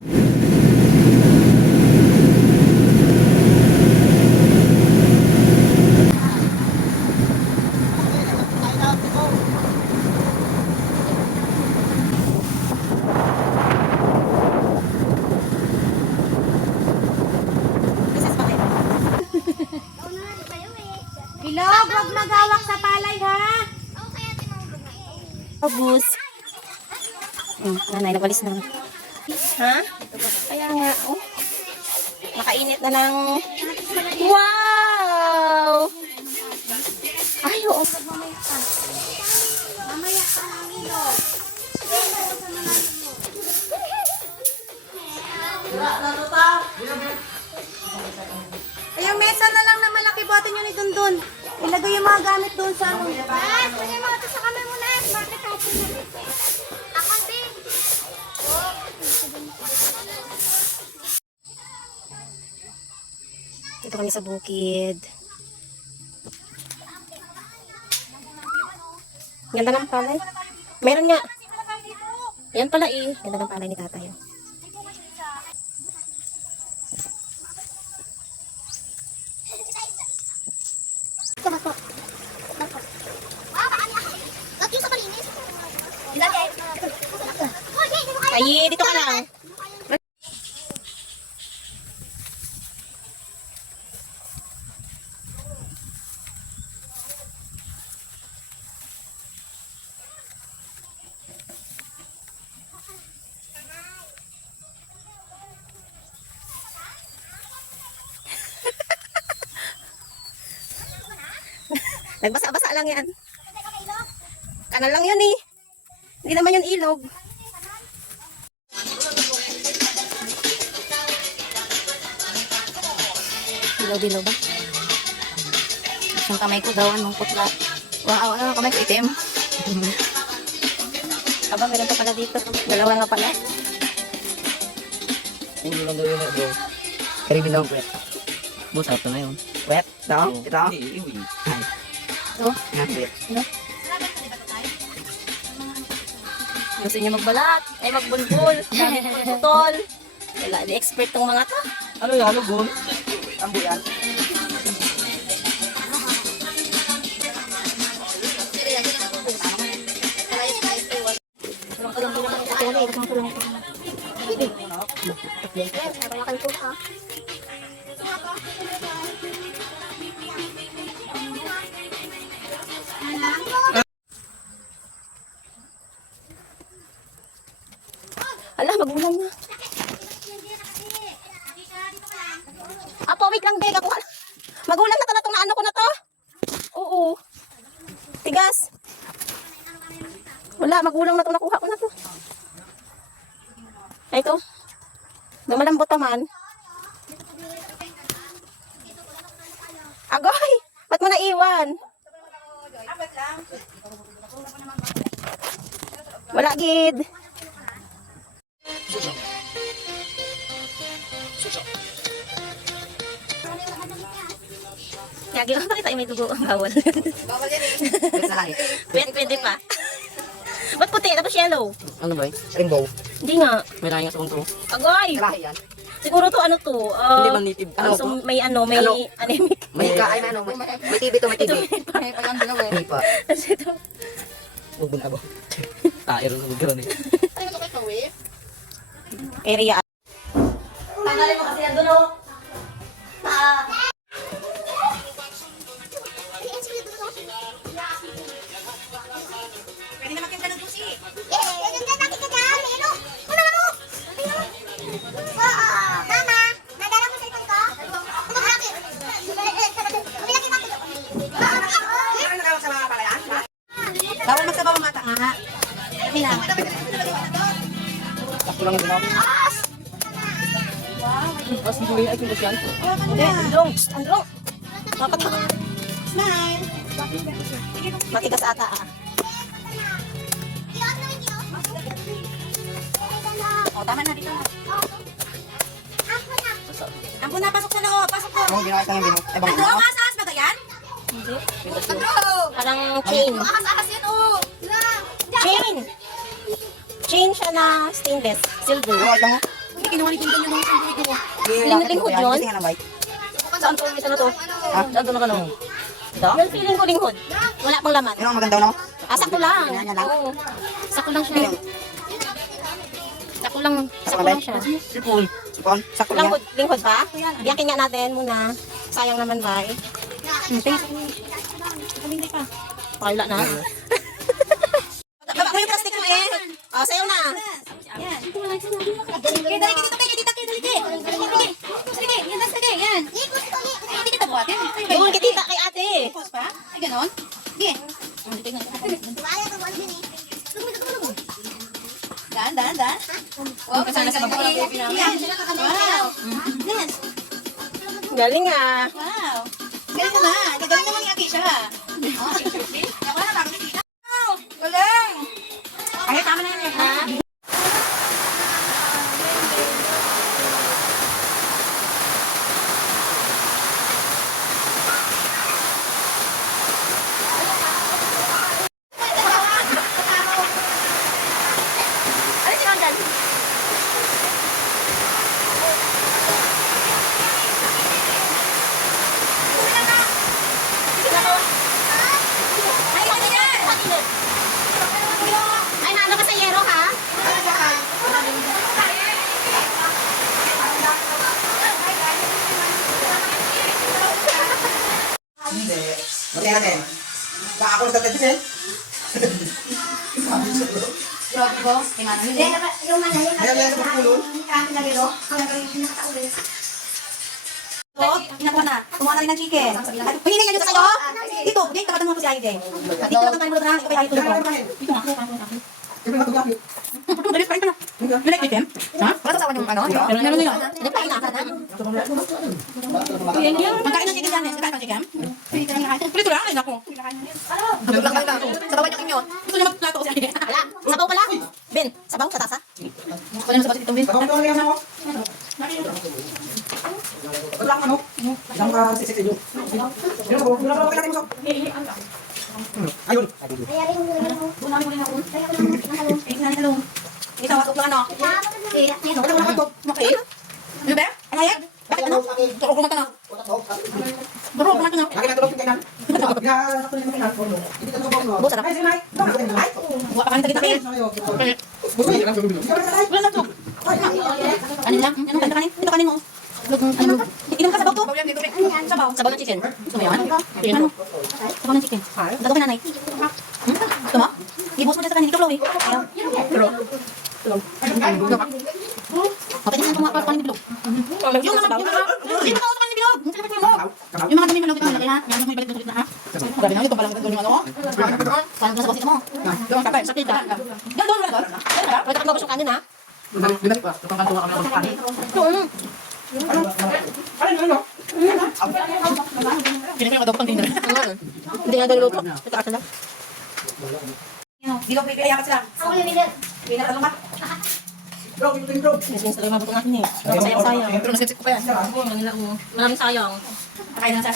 Bilog, huwag magawak sa palay ha. Obus. Nanay, nabalis na. Ha? Kaya nga, oh. Nakainit na ng... Wow! Ay, oo. Mamaya ka ng ilog. Ay, yung mesa na lang na malaki, buhatin nyo ni Dundun. Ilagay yung mga gamit doon sa ano. Bas, pwede mga ito sa kamay muna. Bakit ako? Ako din. Dito kami sa bukid. Ganda ng palay. Meron nga. Yan pala eh. Ganda ng palay ni tatay. Ay, dito ka lang. Nagbasa-basa lang yan. Kanal lang yun eh. Hindi naman yun ilog. Dilaw-dilaw ba? Yung kamay ko daw, anong putla. Wow, ano kamay ko itim. Aba, meron pa pala dito. Dalawa nga pala. Hindi lang daw yun bro. Karibin daw wet. Busa ito na yun. Wet? Ito? Ito? Ito? Wet. Ano? Gusto niyo magbalat? Ay, magbulbul. Dami putol. Wala, di expert tong mga to. Ano yung ano, Gun? Ang buyan. Ala, magulang na. Apo, wait lang, Beg. Magulang na to na ano ko na to. Oo. Tigas. Wala, magulang na to. Nakuha ko na to. Ay, ito. Malambot naman. Agoy! Ba't mo naiwan? Wala, gid. Yagi lang, bakit tayo may dugo ang bawal? Bawal yan eh. Pwede pa. Ba't puti? Tapos yellow? Ano ba eh? Rainbow. Hindi nga. May lahi nga sa kong Agoy! Lahi yan. Siguro to ano to? Hindi ba native? Ano so, to? may Ano? anemic. May ka, ay ano, may TV to, may TV. May pa lang dalawa eh. May pa. Tapos ito. Ubun abo. Tayo rin ubun eh. Ano to kay Kawi? Area. Tanggalin mo kasi yan doon oh. Pwede naman kayong ganun pusi. Mama, nadala mo sa ipon ko? Bawal magsabaw ang mata nga. Kami na. Ako lang din ako. Tapos hindi ay kung yan. Hindi, androng. Androng. Makatak. Smile. Matigas ata ah. O, tama na dito. Ang na, pasok sa loob. Pasok ko. Ang ginawa ka ng ginawa. Ay, bang Ano, ang asas ba yan? Hindi. Parang chain. Ahas-ahas yan, oh! Chain. Chain siya na stainless. Silver. Ginawa lang. kinuha ni Dundun yung mga sandwich ko. Lingkod yun? Saan to? Ito na to? Saan to nakalong? Ito? Yung feeling ko lingkod. Wala pang laman. Yun ang maganda, no? Sakto lang. Yan lang? Oo. Sakto lang siya. Sakto lang siya. Sipon. Sipon, sakto lang. Lingkod ba? Iyakin nga natin muna. Sayang naman ba eh. Hindi pa. Wala na. Baba ko yung plastic mo eh. Oh, sayo na. Yan. Dali, yan. Hindi kita buhatin. Doon, kitita kay ate. Pause pa? Ay, ganon? Sige. Daan. Wow, kasana sa baba ng baby namin. Wow. Yes. Galing ah. Wow. Galing naman. Gagaling naman ni Aki siya. Oh, ako na bago nakita. Wow. Galing. Ay, tama na yan. Ha? Ay, naano ka sa yero, ha? Hindi. Magkaya natin. Baka ako nagtatatid eh. Kaya yan sa pagpulon. Pinakuha na. Kumuha na rin ng chicken. Pahingin niya dito sa'yo. Dito, Jay, kapatan mo ako si Aide. Dito lang tayo muna na. Ikaw kay Aide tulog ko. Dito nga. Siyempre natugaki. Dalis pa rin ka na. You like chicken? Ha? Wala sa sawa yung ano? Meron nila. Hindi pa inasa na. Pagkain ng chicken yan eh. Pagkain ng chicken? Prito lang. Ay, naku. Naglaklak lang. Sabawan yung inyo. Gusto niyo magplato ko si Aide. Wala. Sabaw pala. Ben, sabaw sa tasa. Wala na sabaw si Tito Ben. Baka ito lang ako. Wala ka, no? Isang ka sisik nyo. Yun ako. Wala ka natin mo. Ayun. Bunami mo rin ako. Ay, sinanalo. Isa, wasok lang ano. Wala mo na ito. Okay. Ano ba? Ano yan? Bakit ano? Turo ko na. Turo ko na. Lagi na tulog yung kainan. Bo, sarap. Ay, sinay. Ay. Buwa pa kami tagit-takit. Wala na to. Ano lang? Ano kanin? Ito kanin mo. Ano? Inom ka sabaw to? Sabaw. Sabaw ng chicken. Gusto mo yan? Ano? Sabaw ng chicken. Gato ka nanay. Gusto mo? Ibus mo dyan sa kanin. Ito, Chloe. Ayaw. Kapag niya kung mga kanin bilog. Yung mga sabaw. Yung mga kanin bilog. Yung mga dami malog ito malaki ha. Yung mga balik dito na ha. Grabe na ito palang ito yung ano. Paano ka sa bosit mo? Doon ka pa. Sa pita. Doon wala doon. Wala ka mabas yung kanin ha. Binalik pa. Kapag kantuwa kami ng kanin. Doon. Ano? Pili ko yung adobo pang dinner. Hindi nga daw luto. Ito asa lang. Dilog baby, ayakat sila. Pili na lumat. Bro, bro. Nasin sa lima butong natin eh. Sayang-sayang. Pero nasipsip ko pa yan. Maraming sayang. Kakain lang sa